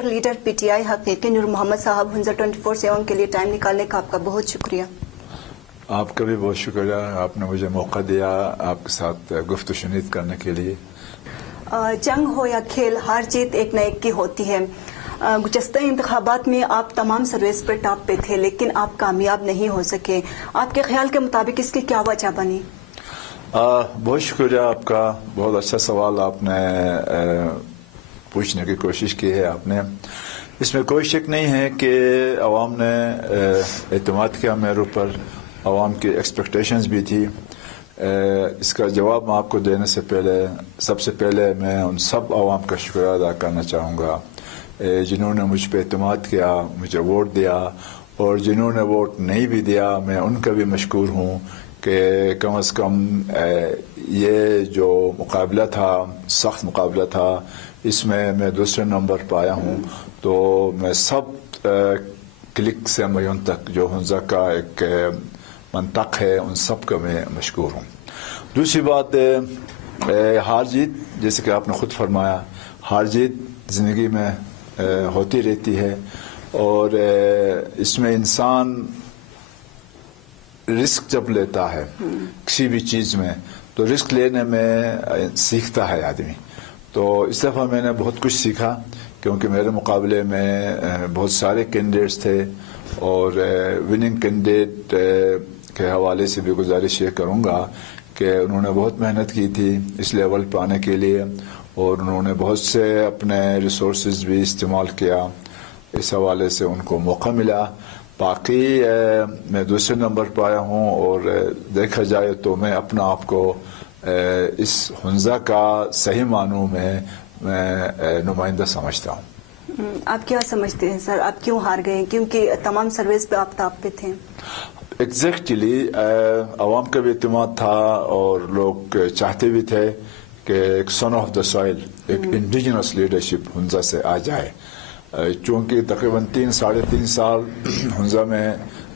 Senior leader P T I حقیقی نور محمد صاحب ہنزا 24/7 کے لیے ٹائم نکالنے کا آپ کا بہت شکریہ. آپ کا بھی بہت شکریہ، آپ نے مجھے موقع دیا آپ کے ساتھ گفت و شنید کرنے کے لیے. جنگ ہو یا کھیل، ہار جیت ایک نہ ایک کی ہوتی ہے. گزشتہ انتخابات میں آپ تمام سروس پر ٹاپ پہ تھے لیکن آپ کامیاب نہیں ہو سکے. آپ کے خیال کے مطابق اس کی کیا وجہ بنی؟ بہت شکریہ آپ کا، بہت اچھا سوال آپ نے پوچھنے کی کوشش کی ہے. آپ نے اس میں کوئی شک نہیں ہے کہ عوام نے اعتماد کیا میرے اوپر، عوام کی ایکسپیکٹیشنز بھی تھی. اس کا جواب میں آپ کو دینے سے پہلے سب سے پہلے میں ان سب عوام کا شکریہ ادا کرنا چاہوں گا جنہوں نے مجھ پہ اعتماد کیا، مجھے ووٹ دیا، اور جنہوں نے ووٹ نہیں بھی دیا میں ان کا بھی مشکور ہوں کہ کم از کم یہ جو مقابلہ تھا، سخت مقابلہ تھا، اس میں دوسرے نمبر پہ آیا ہوں. تو میں سب کلک سے میون تک جو ہنزا کا ایک منطق ہے ان سب کا میں مشکور ہوں. دوسری بات، ہار جیت جیسے کہ آپ نے خود فرمایا، ہار جیت زندگی میں ہوتی رہتی ہے، اور اس میں انسان رسک جب لیتا ہے کسی بھی چیز میں تو رسک لینے میں سیکھتا ہے آدمی. تو اس دفعہ میں نے بہت کچھ سیکھا کیونکہ میرے مقابلے میں بہت سارے کینڈیڈیٹس تھے، اور وننگ کینڈیڈیٹ کے حوالے سے بھی گزارش یہ کروں گا کہ انہوں نے بہت محنت کی تھی اس لیول پہ آنے کے لیے، اور انہوں نے بہت سے اپنے ریسورسز بھی استعمال کیا. اس حوالے سے ان کو موقع ملا. باقی میں دوسرے نمبر پہ آیا ہوں، اور دیکھا جائے تو میں اپنا آپ کو اس ہنزا کا صحیح معنوں میں نمائندہ سمجھتا ہوں. آپ کیا سمجھتے ہیں سر، آپ کیوں ہار گئے؟ کیونکہ تمام سروس پہ آپ ٹاپ پہ تھے. ایگزیکٹلی عوام کا بھی اعتماد تھا، اور لوگ چاہتے بھی تھے کہ ایک سن آف دا سوائل، ایک انڈیجنس لیڈرشپ ہنزا سے آ جائے. چونکہ تقریباً 3-3.5 سال ہنزا میں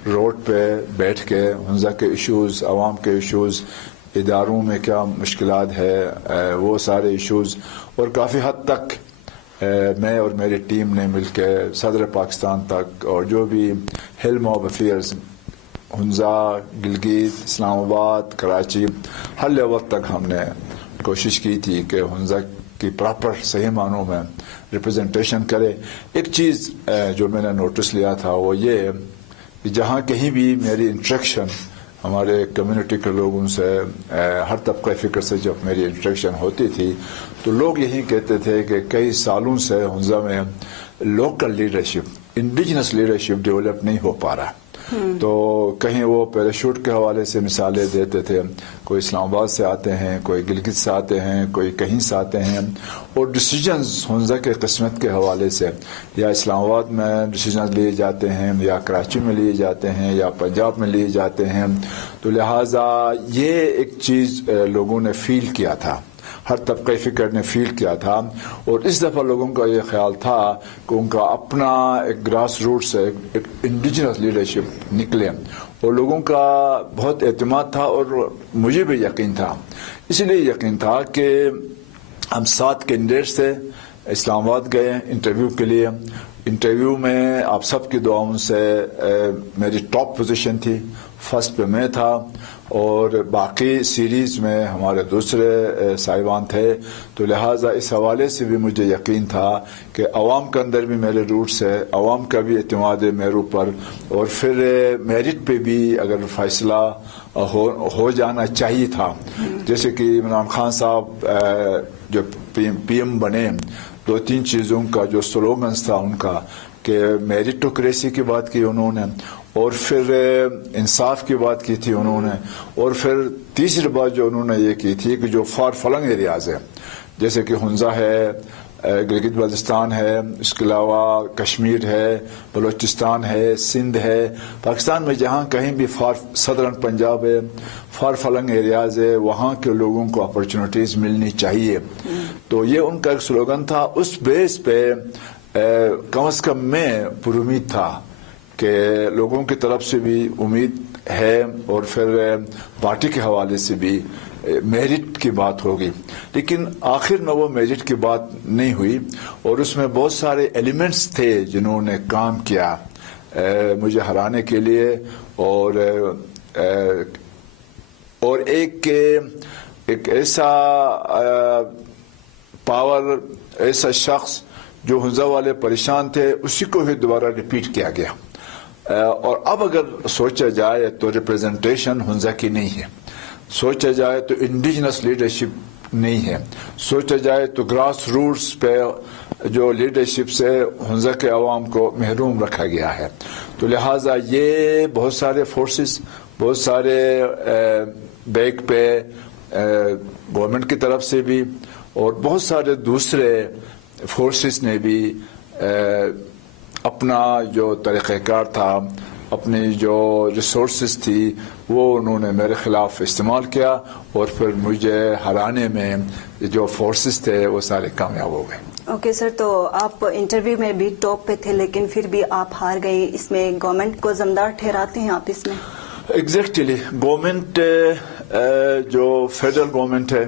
روڈ پہ بیٹھ کے ہنزا کے ایشوز، عوام کے ایشوز، اداروں میں کیا مشکلات ہے، وہ سارے ایشوز، اور کافی حد تک میں اور میری ٹیم نے مل کے صدر پاکستان تک، اور جو بھی helm of affairs Hunza, Gilgit, Islamabad, Karachi, Hare level تک ہم نے کوشش کی تھی کہ ہنزا کی پراپر صحیح معنوں میں ریپرزنٹیشن کرے. ایک چیز جو میں نے نوٹس لیا تھا وہ یہ کہ جہاں کہیں بھی میری انٹریکشن ہمارے کمیونٹی کے لوگوں سے، ہر طبقہ فکر سے جب میری انٹریکشن ہوتی تھی تو لوگ یہی کہتے تھے کہ کئی سالوں سے ہنزا میں local leadership, indigenous leadership develop نہیں ہو پا رہا. تو کہیں وہ پیراشوٹ کے حوالے سے مثالیں دیتے تھے، کوئی اسلام آباد سے آتے ہیں، کوئی گلگت سے آتے ہیں، کوئی کہیں سے آتے ہیں، اور ڈیسیجنز ہنزا کے قسمت کے حوالے سے یا اسلام آباد میں ڈیسیجنز لیے جاتے ہیں، یا کراچی میں لیے جاتے ہیں، یا پنجاب میں لیے جاتے ہیں. تو لہٰذا یہ ایک چیز لوگوں نے فیل کیا تھا، ہر طبقہ فکر نے فیل کیا تھا. اور اس دفعہ لوگوں کا یہ خیال تھا کہ ان کا اپنا ایک گراس روٹ سے ایک انڈیجنس لیڈرشپ نکلے، اور لوگوں کا بہت اعتماد تھا، اور مجھے بھی یقین تھا. اس لیے یقین تھا کہ ہم 7 کینڈیڈیٹس تھے، اسلام آباد گئے انٹرویو کے لیے. انٹرویو میں آپ سب کی دعاؤں سے میری ٹاپ پوزیشن تھی، فرسٹ پہ میں تھا، اور باقی سیریز میں ہمارے دوسرے صاحبان تھے. تو لہٰذا اس حوالے سے بھی مجھے یقین تھا کہ عوام کے اندر بھی میرے روٹس ہے، عوام کا بھی اعتماد ہے میرے اوپر، اور پھر میرٹ پہ بھی اگر فیصلہ ہو جانا چاہیے تھا. جیسے کہ عمران خان صاحب جو پی ایم بنے، 2-3 چیزوں کا جو سلوگنز تھا ان کا کہ میریٹوکریسی کی بات کی انہوں نے، اور پھر انصاف کی بات کی تھی انہوں نے، اور پھر تیسری بات جو انہوں نے یہ کی تھی کہ جو فار فلنگ ایریاز ہے جیسے کہ ہنزا ہے، گلگت بلتستان ہے، اس کے علاوہ کشمیر ہے، بلوچستان ہے، سندھ ہے، پاکستان میں جہاں کہیں بھی صدرن پنجاب ہے، فار فلنگ ایریاز ہے، وہاں کے لوگوں کو اپرچونٹیز ملنی چاہیے. تو یہ ان کا ایک سلوگن تھا. اس بیس پہ کم از کم میں پر امید تھا کہ لوگوں کی طرف سے بھی امید ہے اور پھر پارٹی کے حوالے سے بھی میرٹ کی بات ہوگی، لیکن آخر میں وہ میرٹ کی بات نہیں ہوئی اور اس میں بہت سارے ایلیمنٹس تھے جنہوں نے کام کیا مجھے ہرانے کے لیے، اور ایک ایسا پاور، ایسا شخص جو حنزہ والے پریشان تھے، اسی کو ہی دوبارہ ریپیٹ کیا گیا۔ اور اب اگر سوچا جائے تو ریپریزنٹیشن حنزہ کی نہیں ہے، سوچا جائے تو انڈیجنس لیڈرشپ نہیں ہے، سوچا جائے تو گراس روٹس پہ جو لیڈرشپ سے حنزہ کے عوام کو محروم رکھا گیا ہے۔ تو لہٰذا یہ بہت سارے فورسز، بہت سارے بیک پہ گورنمنٹ کی طرف سے بھی اور بہت سارے دوسرے فورسز نے بھی اپنا جو طریقہ کار تھا، اپنی جو ریسورسز تھی، وہ انہوں نے میرے خلاف استعمال کیا اور پھر مجھے ہرانے میں جو فورسز تھے وہ سارے کامیاب ہو گئے۔ اوکے سر، تو آپ انٹرویو میں بھی ٹاپ پہ تھے لیکن پھر بھی آپ ہار گئے، اس میں گورنمنٹ کو ذمہ دار ٹھہراتے ہیں آپ اس میں؟ ایگزیکٹلی، گورنمنٹ جو فیڈرل گورنمنٹ ہے،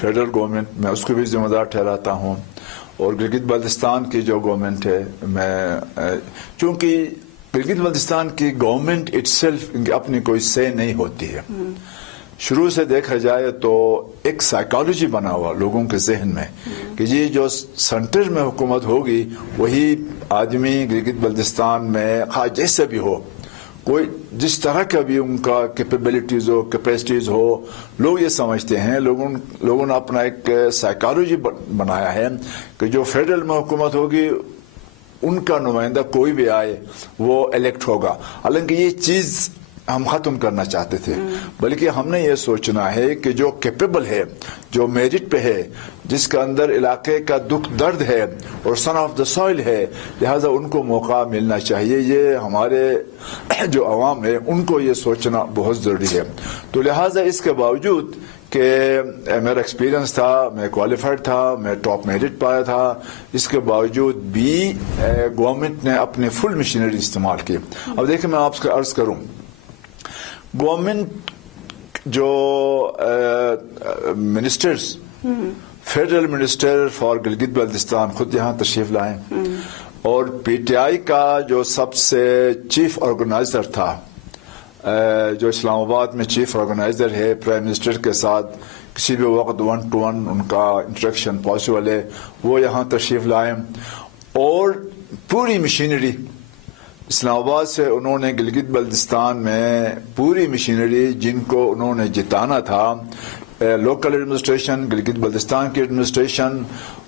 فیڈرل گورنمنٹ میں اس کو بھی ذمہ دار ٹھہراتا ہوں، اور گلگت بلتستان کی جو گورنمنٹ ہے، میں چونکہ گلگت بلتستان کی گورنمنٹ اٹ سیلف اپنی کوئی سے نہیں ہوتی ہے، شروع سے دیکھا جائے تو ایک سائیکالوجی بنا ہوا لوگوں کے ذہن میں کہ یہ جو سینٹر میں حکومت ہوگی وہی آدمی گلگت بلتستان میں خواہ جیسے بھی ہو، کوئی جس طرح کا بھی ان کا کیپیبلٹیز ہو، کیپیسٹیز ہو، لوگ یہ سمجھتے ہیں، لوگوں نے اپنا ایک سائیکالوجی بنایا ہے کہ جو فیڈرل میں حکومت ہوگی ان کا نمائندہ کوئی بھی آئے وہ الیکٹ ہوگا۔ حالانکہ یہ چیز ہم ختم کرنا چاہتے تھے، بلکہ ہم نے یہ سوچنا ہے کہ جو کیپیبل ہے، جو میرٹ پہ ہے، جس کے اندر علاقے کا دکھ درد ہے اور سن آف دا سوئل ہے، لہذا ان کو موقع ملنا چاہیے۔ یہ ہمارے جو عوام ہے ان کو یہ سوچنا بہت ضروری ہے۔ تو لہذا اس کے باوجود کہ میرا ایکسپیرینس تھا، میں کوالیفائڈ تھا، میں ٹاپ میرٹ پایا تھا، اس کے باوجود بھی گورنمنٹ نے اپنے فل مشینری استعمال کی۔ اب دیکھیں، میں آپ سے عرض کروں، گورنمنٹ جو ministers, federal minister for Gilgit Baltistan خود یہاں تشریف لائیں، اور پی ٹی آئی کا جو سب سے چیف آرگنائزر تھا، جو اسلام آباد میں چیف آرگنائزر ہے، پرائم منسٹر کے ساتھ کسی بھی وقت 1 to 1 ان کا انٹریکشن پاسبل ہے، وہ یہاں تشریف لائیں، اور پوری مشینری اسلام آباد سے انہوں نے گلگت بلتستان میں پوری مشینری جن کو انہوں نے جتانا تھا، لوکل ایڈمنسٹریشن، گلگت بلتستان کی ایڈمنسٹریشن،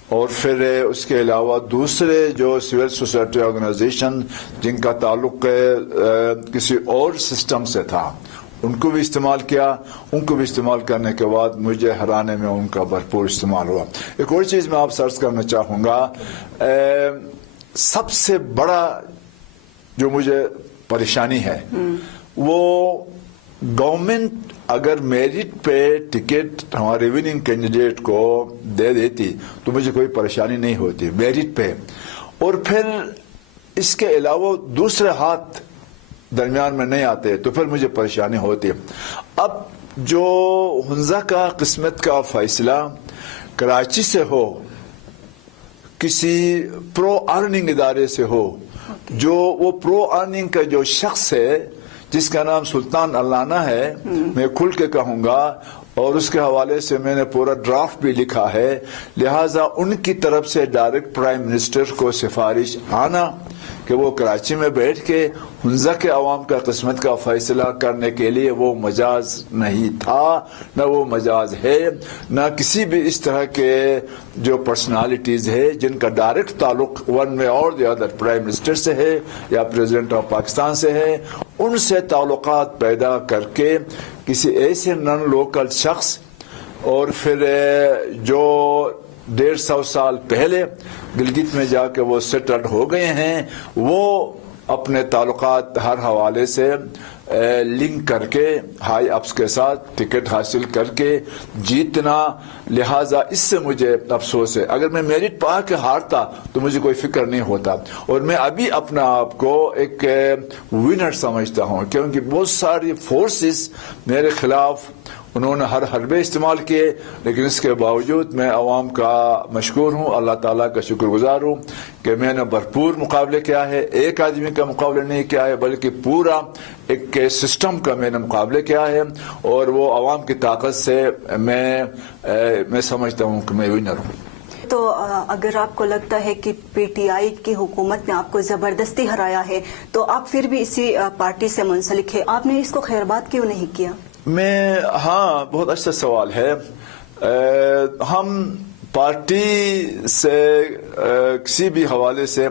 اور پھر اس کے علاوہ دوسرے جو سول سوسائٹی آرگنائزیشن جن کا تعلق کسی اور سسٹم سے تھا، ان کو بھی استعمال کیا۔ ان کو بھی استعمال کرنے کے بعد مجھے ہرانے میں ان کا بھرپور استعمال ہوا۔ ایک اور چیز میں آپ سے عرض کرنا چاہوں گا، سب سے بڑا جو مجھے پریشانی ہے وہ گورنمنٹ اگر میرٹ پہ ٹکٹ ہمارے وننگ کینڈیڈیٹ کو دے دیتی تو مجھے کوئی پریشانی نہیں ہوتی میرٹ پہ، اور پھر اس کے علاوہ دوسرے ہاتھ درمیان میں نہیں آتے تو پھر مجھے پریشانی ہوتی۔ اب جو حنزہ کا قسمت کا فیصلہ کراچی سے ہو، کسی پرو ارننگ ادارے سے ہو، جو وہ پرو ارننگ کا جو شخص ہے جس کا نام سلطان علانہ ہے، میں کھل کے کہوں گا، اور اس کے حوالے سے میں نے پورا ڈرافٹ بھی لکھا ہے، لہٰذا ان کی طرف سے ڈائریکٹ پرائم منسٹر کو سفارش آنا کہ وہ کراچی میں بیٹھ کے حنزہ کے عوام کا قسمت کا فیصلہ کرنے کے لیے وہ مجاز نہیں تھا، نہ وہ مجاز ہے، نہ کسی بھی اس طرح کے جو پرسنالٹیز ہے جن کا ڈائریکٹ تعلق ون وے اور دی ادر پرائم منسٹر سے ہے یا پریزیڈنٹ آف پاکستان سے ہے، ان سے تعلقات پیدا کر کے کسی ایسے نان لوکل شخص، اور پھر جو 150 سال پہلے گلگت میں جا کے وہ سیٹلڈ ہو گئے ہیں، وہ اپنے تعلقات ہر حوالے سے لنک کر کے ہائی اپس کے ساتھ ٹکٹ حاصل کر کے جیتنا، لہٰذا اس سے مجھے افسوس ہے. اگر میں میرٹ پا کے ہارتا تو مجھے کوئی فکر نہیں ہوتا، اور میں ابھی اپنا آپ کو ایک ونر سمجھتا ہوں، کیونکہ بہت ساری فورسز میرے خلاف انہوں نے ہر حربے استعمال کیے، لیکن اس کے باوجود میں عوام کا مشکور ہوں، اللہ تعالیٰ کا شکر گزار ہوں کہ میں نے بھرپور مقابلے کیا ہے. ایک آدمی کا مقابلہ نہیں کیا ہے، بلکہ پورا ایک سسٹم کا میں نے مقابلے کیا ہے، اور وہ عوام کی طاقت سے میں سمجھتا ہوں کہ میں ونر ہوں. تو اگر آپ کو لگتا ہے کہ پی ٹی آئی کی حکومت نے آپ کو زبردستی ہرایا ہے تو آپ پھر بھی اسی پارٹی سے منسلک ہے، آپ نے اس کو خیرباد کیوں نہیں کیا؟ ہاں، بہت اچھا سوال ہے. ہم پارٹی سے کسی بھی حوالے سے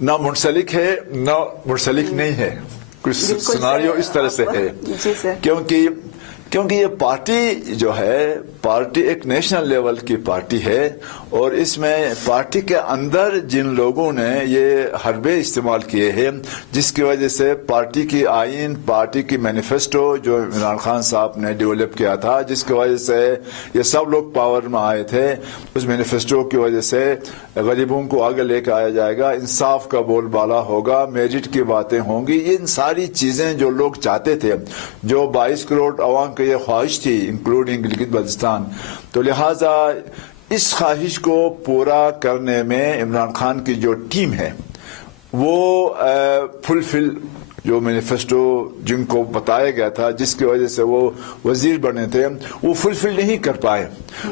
نہ منسلک ہے نہ منسلک نہیں ہے. کچھ سناریو اس طرح سے ہے، جی سر. کیونکہ یہ پارٹی جو ہے، پارٹی ایک نیشنل لیول کی پارٹی ہے، اور اس میں پارٹی کے اندر جن لوگوں نے یہ حربے استعمال کیے ہیں، جس کی وجہ سے پارٹی کی آئین، پارٹی کی مینیفیسٹو جو عمران خان صاحب نے ڈیولپ کیا تھا، جس کی وجہ سے یہ سب لوگ پاور میں آئے تھے، اس مینیفیسٹو کی وجہ سے غریبوں کو آگے لے کے آیا جائے گا، انصاف کا بول بالا ہوگا، میرٹ کی باتیں ہوں گی. یہ ساری چیزیں جو لوگ چاہتے تھے، جو 22 کروڑ عوام کی یہ خواہش تھی، انکلوڈنگ گلگت بلتستان، تو لہٰذا اس خواہش کو پورا کرنے میں عمران خان کی جو ٹیم ہے وہ فلفل، جو مینیفیسٹو جن کو بتایا گیا تھا، جس کی وجہ سے وہ وزیر بنے تھے، وہ فلفل نہیں کر پائے.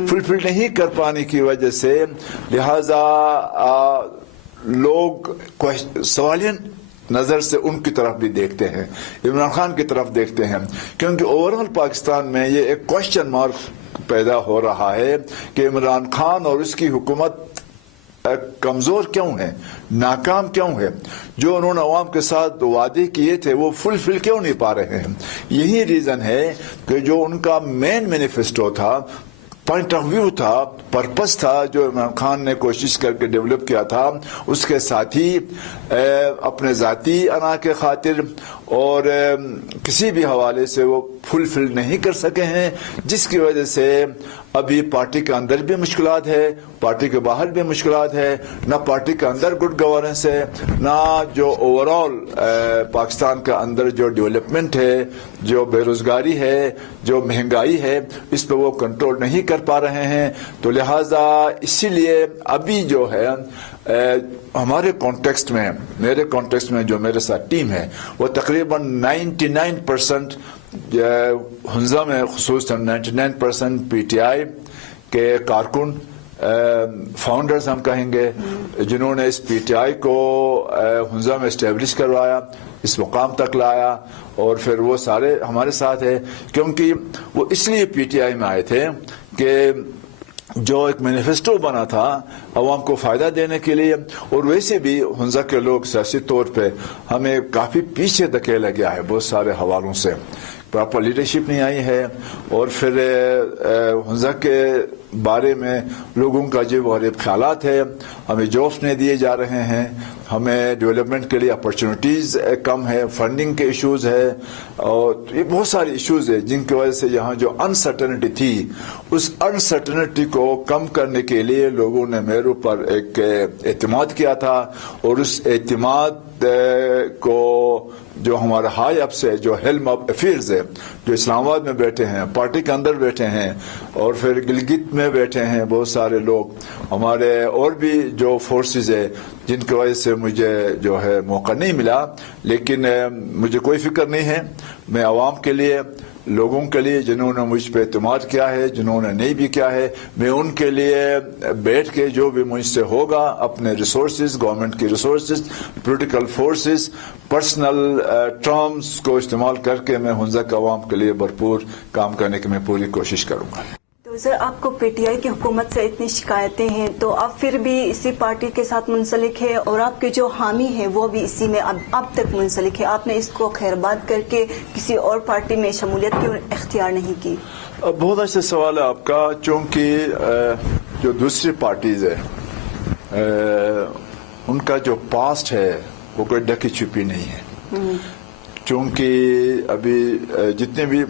فلفل نہیں کر پانے کی وجہ سے لہٰذا لوگ سوالیہ نظر سے ان کی طرف بھی دیکھتے ہیں، عمران خان کی طرف دیکھتے ہیں، کیونکہ اوورآل پاکستان میں یہ ایک کوشچن مارک پیدا ہو رہا ہے کہ عمران خان اور اس کی حکومت کمزور کیوں ہے، ناکام کیوں ہے. جو انہوں نے عوام کے ساتھ وعدے کیے تھے وہ فلفل کیوں نہیں پا رہے ہیں. یہی ریزن ہے کہ جو ان کا مین مینیفیسٹو تھا، پوائنٹ آف ویو تھا، پرپس تھا، جو عمران خان نے کوشش کر کے ڈیولپ کیا تھا، اس کے ساتھ ہی اپنے ذاتی انا کے خاطر اور کسی بھی حوالے سے وہ فلفل نہیں کر سکے ہیں، جس کی وجہ سے ابھی پارٹی کے اندر بھی مشکلات ہے، پارٹی کے باہر بھی مشکلات ہے. نہ پارٹی کے اندر گڈ گورننس ہے، نہ جو اوورآل پاکستان کے اندر جو ڈیولپمنٹ ہے، جو بے روزگاری ہے، جو مہنگائی ہے، اس پہ وہ کنٹرول نہیں کر پا رہے ہیں. تو لہٰذا اسی لیے ابھی جو ہے ہمارے کانٹیکسٹ میں، میرے کانٹیکسٹ میں جو میرے ساتھ ٹیم ہے، وہ تقریباً 99% ہنزا میں خصوصاً 99% پی ٹی آئی کے کارکن، فاؤنڈرز ہم کہیں گے، جنہوں نے اس پی ٹی آئی کو ہنزا میں اسٹیبلش کروایا، اس مقام تک لایا، اور پھر وہ سارے ہمارے ساتھ ہیں. کیونکہ وہ اس لیے پی ٹی آئی میں آئے تھے کہ جو ایک مینیفیسٹو بنا تھا عوام کو فائدہ دینے کے لیے، اور ویسے بھی ہنزا کے لوگ سیاسی طور پہ ہمیں کافی پیچھے دھکیلا گیا ہے بہت سارے حوالوں سے، پراپر لیڈرشپ نہیں آئی ہے، اور پھر ہنزا کے بارے میں لوگوں کا عجیب و غریب خیالات ہے. ہمیں جابس نہیں دیے جا رہے ہیں، ہمیں ڈیولپمنٹ کے لیے اپرچونیٹیز کم ہے، فنڈنگ کے ایشوز ہے، اور یہ بہت سارے ایشوز ہیں جن کی وجہ سے یہاں جو انسرٹنٹی تھی، اس انسرٹنٹی کو کم کرنے کے لیے لوگوں نے میرے اوپر ایک اعتماد کیا تھا، اور اس اعتماد کو جو ہمارا ہائی اپ سے، جو ہیلم آف افیئرز ہے، جو اسلام آباد میں بیٹھے ہیں، پارٹی کے اندر بیٹھے ہیں، اور پھر گلگت میں بیٹھے ہیں بہت سارے لوگ، ہمارے اور بھی جو فورسز ہے، جن کی وجہ سے مجھے جو ہے موقع نہیں ملا. لیکن مجھے کوئی فکر نہیں ہے، میں عوام کے لیے، لوگوں کے لیے جنہوں نے مجھ پہ اعتماد کیا ہے، جنہوں نے نہیں بھی کیا ہے، میں ان کے لیے بیٹھ کے جو بھی مجھ سے ہوگا، اپنے ریسورسز، گورنمنٹ کی resources, political forces, personal terms کو استعمال کر کے میں ہنزا کے عوام کے لیے بھرپور کام کرنے کی میں پوری کوشش کروں گا. تو سر، آپ کو پی ٹی آئی کی حکومت سے اتنی شکایتیں ہیں، تو آپ پھر بھی اسی پارٹی کے ساتھ منسلک ہے، اور آپ کے جو حامی ہیں وہ بھی اسی میں اب تک منسلک ہے، آپ نے اس کو خیرباد کر کے کسی اور پارٹی میں شمولیت کیوں اختیار نہیں کی؟ بہت اچھا سوال ہے آپ کا. چونکہ جو دوسری پارٹیز ہے ان کا جو پاسٹ ہے وہ کوئی ڈکی چھپی نہیں ہے. چونکہ ابھی جتنے بھی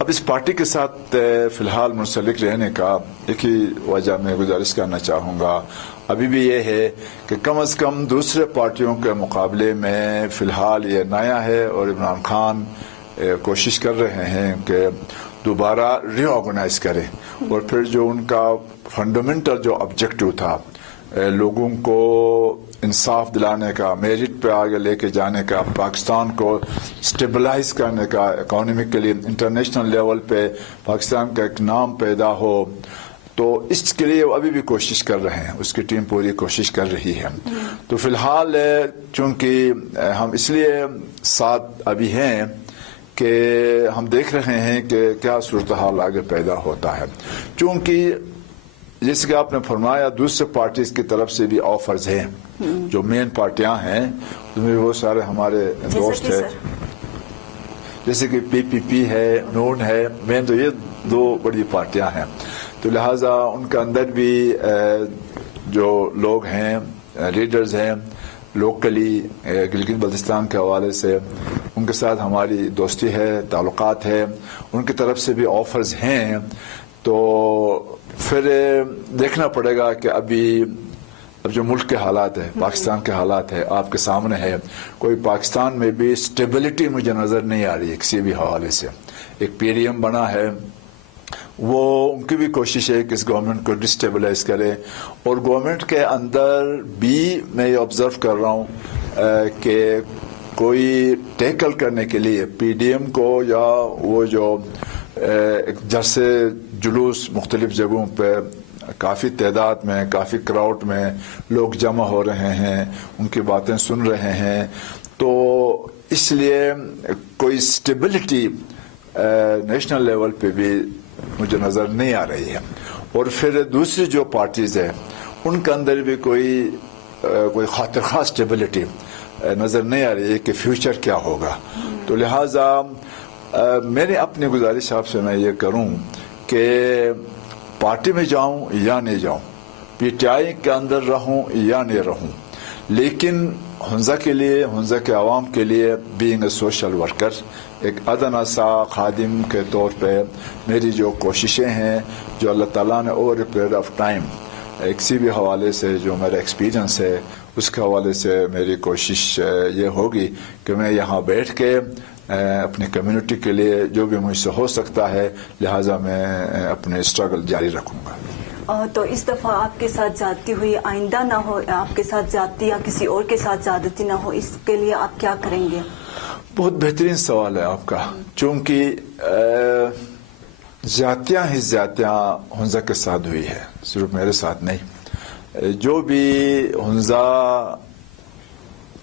اب اس پارٹی کے ساتھ فی الحال منسلک رہنے کا ایک ہی وجہ میں گزارش کرنا چاہوں گا ابھی بھی یہ ہے کہ کم از کم دوسرے پارٹیوں کے مقابلے میں فی الحال یہ نیا ہے, اور عمران خان کوشش کر رہے ہیں کہ دوبارہ ری آرگنائز کریں, اور پھر جو ان کا فنڈامنٹل جو آبجیکٹو تھا لوگوں کو انصاف دلانے کا, میرٹ پہ آگے لے کے جانے کا, پاکستان کو سٹیبلائز کرنے کا, اکانومکلی انٹرنیشنل لیول پہ پاکستان کا ایک نام پیدا ہو, تو اس کے لیے وہ ابھی بھی کوشش کر رہے ہیں, اس کی ٹیم پوری کوشش کر رہی ہے. تو فی الحال چونکہ ہم اس لیے ساتھ ابھی ہیں کہ ہم دیکھ رہے ہیں کہ کیا صورتحال آگے پیدا ہوتا ہے, چونکہ جیسے کہ آپ نے فرمایا دوسرے پارٹیز کی طرف سے بھی آفرز ہیں, جو مین پارٹیاں ہیں اس میں وہ سارے ہمارے دوست ہیں, جیسے کہ PPP ہے, نون ہے, مین تو یہ دو بڑی پارٹیاں ہیں. تو لہٰذا ان کے اندر بھی جو لوگ ہیں, لیڈرز ہیں لوکلی گلگت بلتستان کے حوالے سے, ان کے ساتھ ہماری دوستی ہے, تعلقات ہے, ان کی طرف سے بھی آفرز ہیں. تو پھر دیکھنا پڑے گا کہ اب جو ملک کے حالات ہے, پاکستان کے حالات ہے آپ کے سامنے ہے, کوئی پاکستان میں بھی سٹیبلٹی مجھے نظر نہیں آ رہی ہے کسی بھی حوالے سے. ایک PDM بنا ہے, وہ ان کی بھی کوشش ہے کہ اس گورنمنٹ کو ڈسٹیبلائز کرے, اور گورنمنٹ کے اندر بھی میں یہ آبزرو کر رہا ہوں کہ کوئی ٹیکل کرنے کے لیے PDM کو, یا وہ جو جیسے جلوس مختلف جگہوں پہ کافی تعداد میں, کافی کراؤڈ میں لوگ جمع ہو رہے ہیں, ان کی باتیں سن رہے ہیں, تو اس لیے کوئی سٹیبلٹی نیشنل لیول پہ بھی مجھے نظر نہیں آ رہی ہے. اور پھر دوسری جو پارٹیز ہیں ان کے اندر بھی کوئی خاطر خواہ سٹیبلٹی نظر نہیں آ رہی ہے کہ فیوچر کیا ہوگا. تو لہٰذا میرے اپنی گزارش آپ سے میں یہ کروں کہ پارٹی میں جاؤں یا نہیں جاؤں, PTI کے اندر رہوں یا نہیں رہوں, لیکن ہنزہ کے لیے, ہنزہ کے عوام کے لیے بینگ اے سوشل ورکر, ایک ادنا سا خادم کے طور پہ میری جو کوششیں ہیں, جو اللہ تعالیٰ نے over a period of time کسی بھی حوالے سے جو میرا ایکسپیرینس ہے اس کے حوالے سے میری کوشش یہ ہوگی کہ میں یہاں بیٹھ کے اپنی کمیونٹی کے لیے جو بھی مجھ سے ہو سکتا ہے, لہٰذا میں اپنے اسٹرگل جاری رکھوں گا. تو اس دفعہ آپ کے ساتھ زیادتی ہوئی, آئندہ نہ ہو آپ کے ساتھ زیادتی یا کسی اور کے ساتھ زیادتی نہ ہو, اس کے لیے آپ کیا کریں گے؟ بہت بہترین سوال ہے آپ کا, چونکہ زیادتیاں ہی زیادتیاں ہنزہ کے ساتھ ہوئی ہے, صرف میرے ساتھ نہیں. جو بھی ہنزہ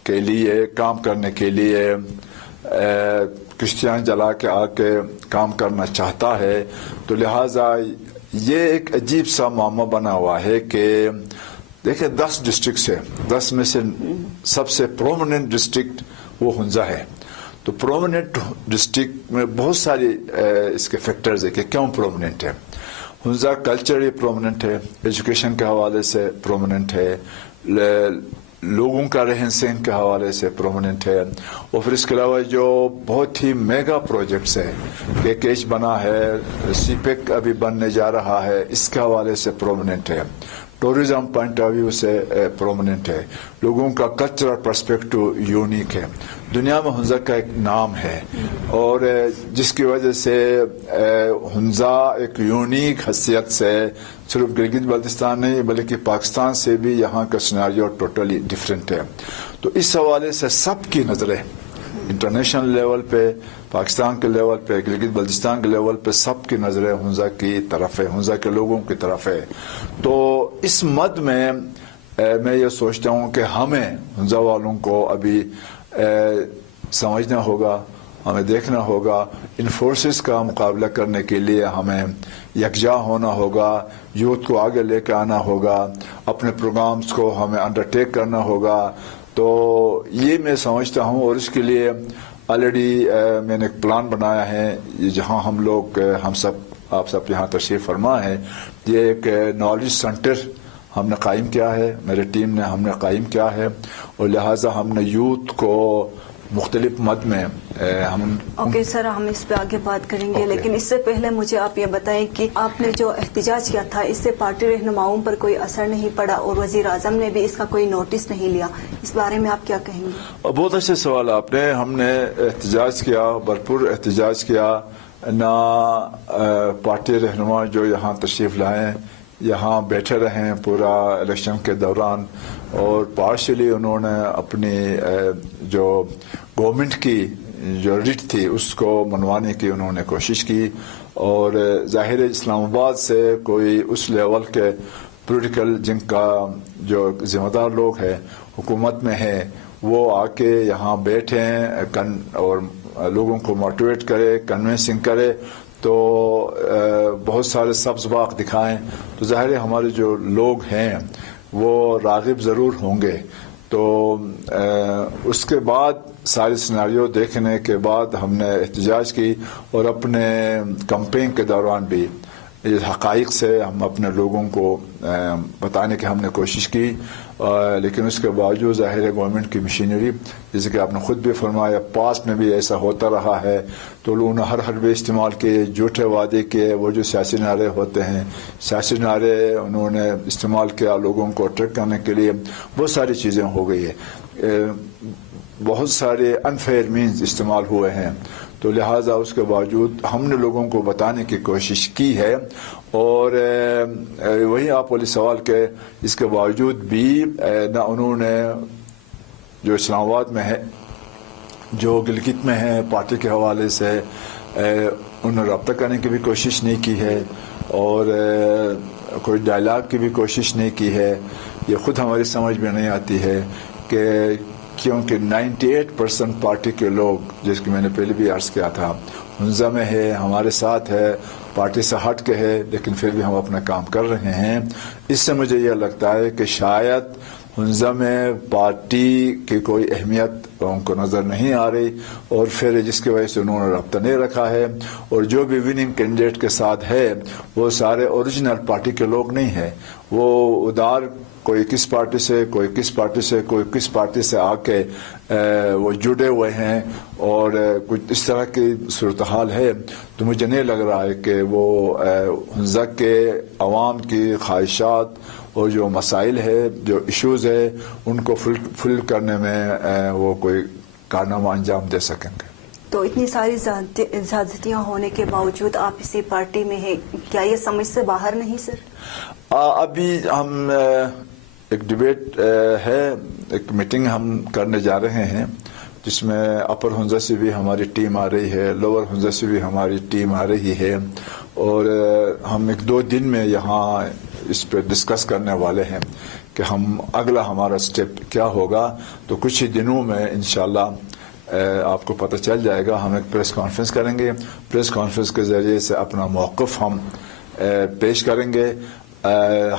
کے لیے کام کرنے کے لیے کشتیاں جلا کے آ کے کام کرنا چاہتا ہے, تو لہٰذا یہ ایک عجیب سا معاملہ بنا ہوا ہے کہ دیکھیں 10 ڈسٹرکٹس ہیں, 10 میں سے سب سے پرومیننٹ ڈسٹرکٹ وہ ہنزہ ہے. تو پرومیننٹ ڈسٹرکٹ میں بہت ساری اس کے فیکٹرز ہیں کہ کیوں پرومیننٹ ہے. ہنزہ کلچرلی پرومیننٹ ہے, ایجوکیشن کے حوالے سے پرومیننٹ ہے, لوگوں کا رہن سہن کے حوالے سے پرومیننٹ ہے, اور پھر اس کے علاوہ جو بہت ہی میگا پروجیکٹس ہیں, پیکیج بنا ہے, CPEC ابھی بننے جا رہا ہے, اس کے حوالے سے پرومیننٹ ہے, ٹورزم پوائنٹ آف ویو سے پرومیننٹ ہے, لوگوں کا کلچرل پرسپیکٹو یونیک ہے, دنیا میں ہنزہ کا ایک نام ہے, اور جس کی وجہ سے ہنزہ ایک یونیک حیثیت سے صرف گلگت بلتستان نہیں بلکہ پاکستان سے بھی یہاں کا سیناریو ٹوٹلی ڈفرینٹ ہے. تو اس حوالے سے سب کی نظریں انٹرنیشنل لیول پہ, پاکستان کے لیول پہ, گلگت بلتستان کے لیول پہ سب کی نظریں ہنزہ کی طرف ہے, ہنزہ کے لوگوں کی طرف ہے. تو اس مد میں میں یہ سوچتا ہوں کہ ہمیں ہنزہ والوں کو ابھی سمجھنا ہوگا, ہمیں دیکھنا ہوگا, ان فورسز کا مقابلہ کرنے کے لیے ہمیں یکجا ہونا ہوگا, یوتھ کو آگے لے کے آنا ہوگا, اپنے پروگرامز کو ہمیں انڈرٹیک کرنا ہوگا. تو یہ میں سمجھتا ہوں, اور اس کے لیے آلریڈی میں نے ایک پلان بنایا ہے, جہاں ہم لوگ ہم سب آپ سب یہاں تشریف فرما ہے, یہ ایک نالج سینٹر ہم نے قائم کیا ہے، میری ٹیم نے ہم نے قائم کیا ہے، اور لہٰذا ہم نے یوتھ کو مختلف مد میں ہم اوکے سر، ہم اس پہ آگے بات کریں گے، لیکن اس سے پہلے مجھے آپ یہ بتائیں کہ آپ نے جو احتجاج کیا تھا اس سے پارٹی رہنماؤں پر کوئی اثر نہیں پڑا اور وزیر اعظم نے بھی اس کا کوئی نوٹس نہیں لیا، اس بارے میں آپ کیا کہیں گے؟ بہت اچھا سوال آپ نے. ہم نے احتجاج کیا، بھرپور احتجاج کیا. نہ پارٹی رہنما جو یہاں تشریف لائیں، یہاں بیٹھے رہیں پورا الیکشن کے دوران، اور پارشلی انہوں نے اپنی جو گورنمنٹ کی جو ریٹ تھی اس کو منوانے کی انہوں نے کوشش کی. اور ظاہر اسلام آباد سے کوئی اس لیول کے پولیٹیکل جن کا جو ذمہ دار لوگ ہیں حکومت میں ہیں، وہ آ کے یہاں بیٹھیں اور لوگوں کو موٹیویٹ کرے، کنونسنگ کرے، تو بہت سارے سبز باغ دکھائیں، تو ظاہر ہے ہمارے جو لوگ ہیں وہ راغب ضرور ہوں گے. تو اس کے بعد سارے سیناریو دیکھنے کے بعد ہم نے احتجاج کی، اور اپنے کمپین کے دوران بھی اس حقائق سے ہم اپنے لوگوں کو بتانے کی ہم نے کوشش کی. لیکن اس کے باوجود ظاہر ہے گورنمنٹ کی مشینری، جیسے کہ آپ نے خود بھی فرمایا، پاسٹ میں بھی ایسا ہوتا رہا ہے، تو لوگوں نے ہر حربے استعمال کیے، جھوٹے وعدے کیے، وہ جو سیاسی نعرے ہوتے ہیں، سیاسی نعرے انہوں نے استعمال کیا لوگوں کو اٹریکٹ کرنے کے لیے. بہت ساری چیزیں ہو گئی ہے، بہت سارے انفیئر مینز استعمال ہوئے ہیں. تو لہٰذا اس کے باوجود ہم نے لوگوں کو بتانے کی کوشش کی ہے. اور وہی آپ والی سوال کے اس کے باوجود بھی نہ انہوں نے جو اسلام آباد میں ہے، جو گلگت میں ہے، پارٹی کے حوالے سے انہوں نے رابطہ کرنے کی بھی کوشش نہیں کی ہے، اور کوئی ڈائلاگ کی بھی کوشش نہیں کی ہے. یہ خود ہماری سمجھ میں نہیں آتی ہے کہ کیونکہ 98% پارٹی کے لوگ، جس کی میں نے پہلے بھی عرض کیا تھا، ہنزہ میں ہے، ہمارے ساتھ ہے، پارٹی سے ہٹ کے ہے، لیکن پھر بھی ہم اپنا کام کر رہے ہیں. اس سے مجھے یہ لگتا ہے کہ شاید ہنزہ میں پارٹی کی کوئی اہمیت ان کو نظر نہیں آ رہی، اور پھر جس کی وجہ سے انہوں نے رابطہ نہیں رکھا ہے. اور جو بھی وننگ کینڈیڈیٹ کے ساتھ ہے وہ سارے اوریجنل پارٹی کے لوگ نہیں ہیں، وہ ادار کوئی کس پارٹی سے، کوئی کس پارٹی سے، کوئی کس پارٹی سے آ کے وہ جڑے ہوئے ہیں، اور کچھ اس طرح کی صورتحال ہے. تو مجھے نہیں لگ رہا ہے کہ وہ ہنزہ کے عوام کی خواہشات اور جو مسائل ہے، جو ایشوز ہے، ان کو فل کرنے میں وہ کوئی کارنامہ انجام دے سکیں گے. تو اتنی ساری زیادتیاں ہونے کے باوجود آپ اسی پارٹی میں ہیں، کیا یہ سمجھ سے باہر نہیں سر؟ ابھی ہم ایک ڈیبیٹ ہے، ایک میٹنگ ہم کرنے جا رہے ہیں، جس میں اپر ہنزہ سے بھی ہماری ٹیم آ رہی ہے، لوور ہنزہ سے بھی ہماری ٹیم آ رہی ہے، اور ہم 1-2 دن میں یہاں اس پہ ڈسکس کرنے والے ہیں کہ ہم اگلا ہمارا سٹیپ کیا ہوگا. تو کچھ ہی دنوں میں انشاءاللہ آپ کو پتہ چل جائے گا. ہم ایک پریس کانفرنس کریں گے، پریس کانفرنس کے ذریعے سے اپنا موقف ہم پیش کریں گے.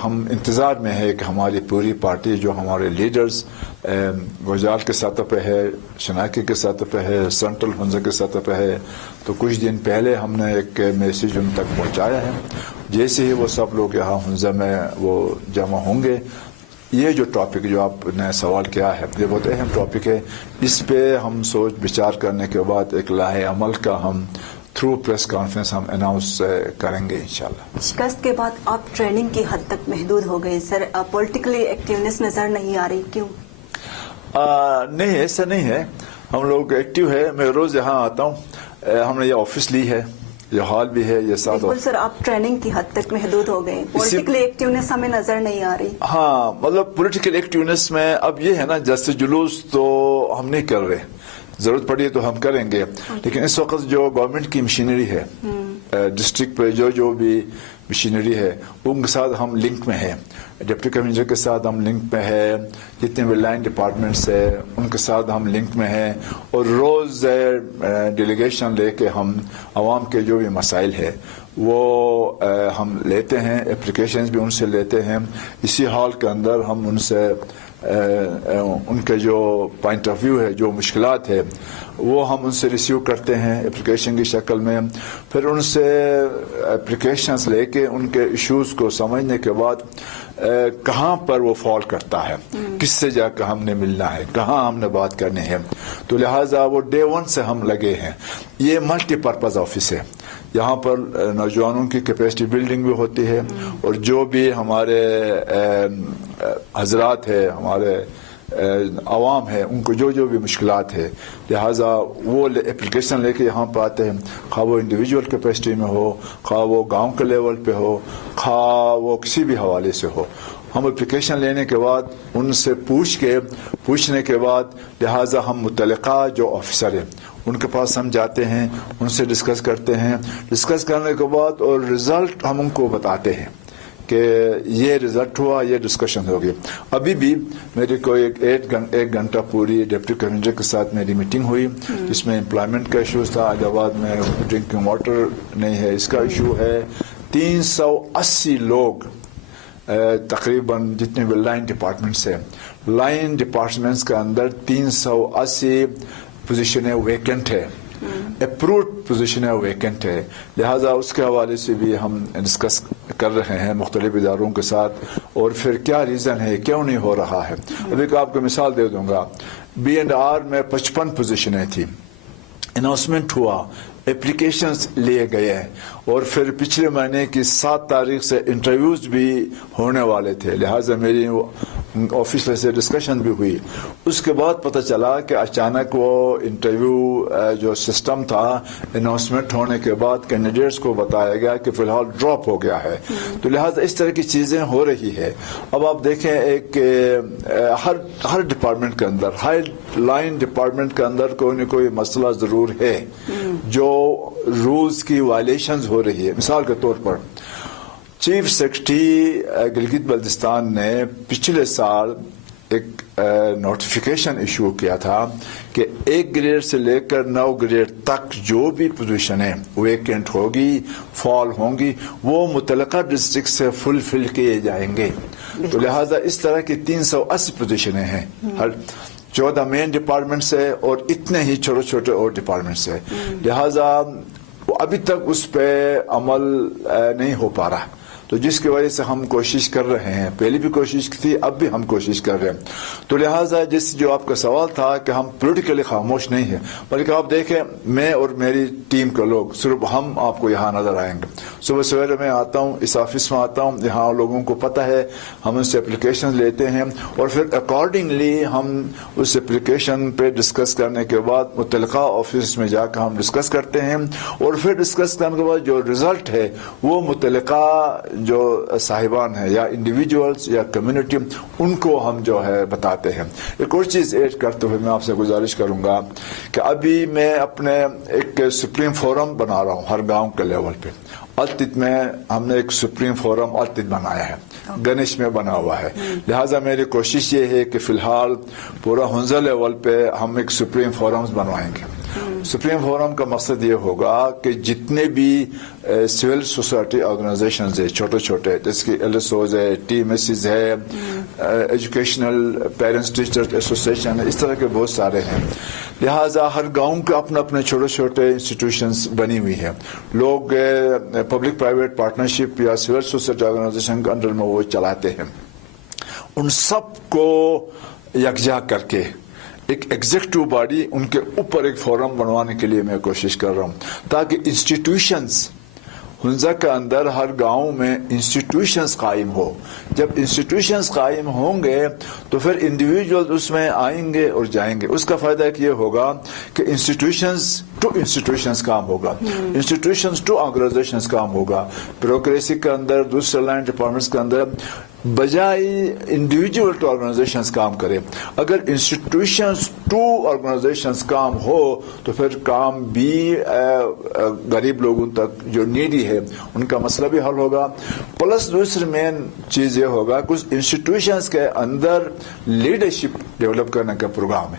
ہم انتظار میں ہے کہ ہماری پوری پارٹی، جو ہمارے لیڈرز گوجال کے سطح پہ ہے، شناکی کے سطح پہ ہے، سینٹرل ہنزہ کے سطح پہ ہے، تو کچھ دن پہلے ہم نے ایک میسیج ان تک پہنچایا ہے. جیسے ہی وہ سب لوگ یہاں ہنزہ میں وہ جمع ہوں گے، یہ جو ٹاپک جو آپ نے سوال کیا ہے، یہ بہت اہم ٹاپک ہے. اس پہ ہم سوچ بچار کرنے کے بعد ایک لاہے عمل کا ہم تھرو پریس کانفرنس ہم اناؤنس کریں گے انشاءاللہ. شکست کے بعد آپ ٹریننگ کی حد تک محدود ہو گئے سر، پولیٹیکلی ایکٹیونیس نظر نہیں آ رہی، کیوں؟ نہیں، ایسا نہیں ہے، ہم لوگ ایکٹیو ہے. میں روز یہاں آتا ہوں، ہم نے یہ آفس لی ہے، یہ ہال بھی ہے، یہ ساتھ. بالکل سر، آپ ٹریننگ کی حد تک محدود ہو گئے، پولیٹیکلی ایکٹیونیس ہمیں نظر نہیں آ رہی. ہاں، مطلب پولیٹیکل ایکٹیونیس میں اب یہ ہے نا، جیسے جلوس تو ہم نہیں کر رہے، ضرورت پڑی تو ہم کریں گے. لیکن اس وقت جو گورنمنٹ کی مشینری ہے، ڈسٹرکٹ پہ جو بھی مشینری ہے، ان کے ساتھ ہم لنک میں ہیں. ڈپٹی کمشنر کے ساتھ ہم لنک میں ہیں، جتنے بھی لائن ڈپارٹمنٹس ہیں ان کے ساتھ ہم لنک میں ہیں، اور روز ڈیلیگیشن لے کے ہم عوام کے جو بھی مسائل ہے وہ ہم لیتے ہیں، اپلیکیشنز بھی ان سے لیتے ہیں. اسی ہال کے اندر ہم ان سے ان کے جو پوائنٹ آف ویو ہے, جو مشکلات ہے, وہ ہم ان سے ریسیو کرتے ہیں اپلیکیشن کی شکل میں. پھر ان سے اپلیکیشنز لے کے ان کے ایشوز کو سمجھنے کے بعد کہاں پر وہ فال کرتا ہے, کس سے جا کر ہم نے ملنا ہے, کہاں ہم نے بات کرنی ہے. تو لہٰذا وہ ڈے ون سے ہم لگے ہیں. یہ ملٹی پرپز آفس ہے. یہاں پر نوجوانوں کی کیپیسٹی بلڈنگ بھی ہوتی ہے, اور جو بھی ہمارے حضرات ہیں, ہمارے عوام ہے, ان کو جو بھی مشکلات ہے, لہٰذا وہ اپلیکیشن لے کے یہاں پہ آتے ہیں, خواہ وہ انڈیویجول کیپیسٹی میں ہو, خواہ وہ گاؤں کے لیول پہ ہو, خواہ وہ کسی بھی حوالے سے ہو. ہم اپلیکیشن لینے کے بعد ان سے پوچھنے کے بعد لہٰذا ہم متعلقہ جو آفیسر ہیں ان کے پاس ہم جاتے ہیں, ان سے ڈسکس کرتے ہیں. ڈسکس کرنے کے بعد اور رزلٹ ہم ان کو بتاتے ہیں کہ یہ رزلٹ ہوا, یہ ڈسکشن ہو گئی. ابھی بھی میری کوئی ایک گھنٹہ پوری ڈپٹی کمشنر کے ساتھ میری میٹنگ ہوئی, جس میں امپلائمنٹ کا ایشوز تھا. آباد میں ڈرنکنگ واٹر نہیں ہے, اس کا ایشو ہے. 380 لوگ تقریباً جتنے بھی لائن ڈپارٹمنٹس ہیں, لائن ڈپارٹمنٹس کے اندر 380 پوزیشنیں ویکنٹ ہے, اپرووڈ پوزیشنیں ویکنٹ ہے. لہٰذا اس کے حوالے سے بھی ہم ڈسکس کر رہے ہیں مختلف اداروں کے ساتھ, اور پھر کیا ریزن ہے, کیوں نہیں ہو رہا ہے. ابھی ایک آپ کو مثال دے دوں گا. B&R میں 55 پوزیشنیں تھیں, اناؤنسمنٹ ہوا, اپلیکیشنز لیے گئے, اور پھر پچھلے مہینے کی 7 تاریخ سے انٹرویوز بھی ہونے والے تھے. لہٰذا میری آفس سے ڈسکشن بھی ہوئی. اس کے بعد پتہ چلا کہ اچانک وہ انٹرویو جو سسٹم تھا, اناؤنسمنٹ ہونے کے بعد کینڈیڈیٹس کو بتایا گیا کہ فی الحال ڈراپ ہو گیا ہے. تو لہٰذا اس طرح کی چیزیں ہو رہی ہے. اب آپ دیکھیں, ایک ہر ڈپارٹمنٹ کے اندر, ہر لائن ڈپارٹمنٹ کے اندر کوئی نہ کوئی مسئلہ ضرور ہے جو رولز کی وائلیشنز ہو رہی ہے. مثال کے طور پر چیف سیکرٹری گلگت بلتستان نے پچھلے سال ایک نوٹیفیکیشن ایشو کیا تھا کہ 1 گریڈ سے لے کر 9 گریڈ تک جو بھی پوزیشنیں ویکنٹ ہوگی, فال ہوں گی, وہ متعلقہ ڈسٹرکٹ سے فل کیے جائیں گے. تو لہٰذا اس طرح کی 380 پوزیشنیں ہیں, ہر 14 مین ڈپارٹمنٹ سے اور اتنے ہی چھوٹے چھوٹے اور ڈپارٹمنٹ سے. لہٰذا ابھی تک اس پہ عمل نہیں ہو پا رہا, تو جس کی وجہ سے ہم کوشش کر رہے ہیں. پہلے بھی کوشش کی تھی, اب بھی ہم کوشش کر رہے ہیں. تو لہٰذا جو آپ کا سوال تھا کہ ہم پولیٹیکلی خاموش نہیں ہیں, بلکہ آپ دیکھیں میں اور میری ٹیم کے لوگ صرف ہم آپ کو یہاں نظر آئیں گے. صبح سویرے میں آتا ہوں, اس آفس میں آتا ہوں, یہاں لوگوں کو پتہ ہے, ہم ان سے اپلیکیشن لیتے ہیں, اور پھر اکارڈنگلی ہم اس اپلیکیشن پہ ڈسکس کرنے کے بعد متعلقہ آفس میں جا کر ہم ڈسکس کرتے ہیں, اور پھر ڈسکس کرنے کے بعد جو رزلٹ ہے وہ متعلقہ جو صاحبان ہیں یا انڈیویجولز یا کمیونٹی, ان کو ہم جو ہے بتاتے ہیں. ایک اور چیز ایڈ کرتے ہوئے میں آپ سے گزارش کروں گا کہ ابھی میں اپنے ایک سپریم فورم بنا رہا ہوں ہر گاؤں کے لیول پہ. التت میں ہم نے ایک سپریم فورم التت بنایا ہے, گنیش میں بنا ہوا ہے. لہٰذا میری کوشش یہ ہے کہ فی الحال پورا ہنزا لیول پہ ہم ایک سپریم فورمز بنوائیں گے. سپریم فورم کا مقصد یہ ہوگا کہ جتنے بھی سول سوسائٹی آرگنائزیشنز ہیں چھوٹے چھوٹے, جیسے کہ LSOز ہے, TMSs ہے, ایجوکیشنل پیرنٹس ٹیچرز ایسوسیشن ہے, اس طرح کے بہت سارے ہیں. لہٰذا ہر گاؤں کے اپنے چھوٹے چھوٹے انسٹیٹیوشنز بنی ہوئی ہیں. لوگ پبلک پرائیویٹ پارٹنرشپ یا سول سوسائٹی آرگنائزیشن کے انڈر میں وہ چلاتے ہیں. ان سب کو یکجا کر کے ایک ایگزیکٹو باڈی, ان کے اوپر ایک فورم بنوانے کے لیے میں کوشش کر رہا ہوں, تاکہ انسٹیٹیوشنز ہنزا کے اندر ہر گاؤں میں انسٹیٹیوشنز قائم ہو. جب انسٹیٹیوشنز قائم ہوں گے تو پھر انڈیویجول اس میں آئیں گے اور جائیں گے. اس کا فائدہ ایک یہ ہوگا کہ انسٹیٹیوشنز ٹو انسٹیٹیوشنز کام ہوگا, انسٹیٹیوشنز ٹو آرگنائزیشنز کام ہوگا. بیوروکریسی کے اندر, دوسرے لائن ڈپارٹمنٹس کے اندر بجائے انڈیویجول ٹو آرگنائزیشنز کام کرے. اگر انسٹیٹیوشنز ٹو آرگنائزیشنز کام ہو تو پھر کام بھی غریب لوگوں تک جو نیڈی ہے ان کا مسئلہ بھی حل ہوگا. پلس دوسری مین چیز یہ ہوگا کچھ انسٹیٹیوشنز کے اندر لیڈرشپ ڈیولپ کرنے کا پروگرام ہے.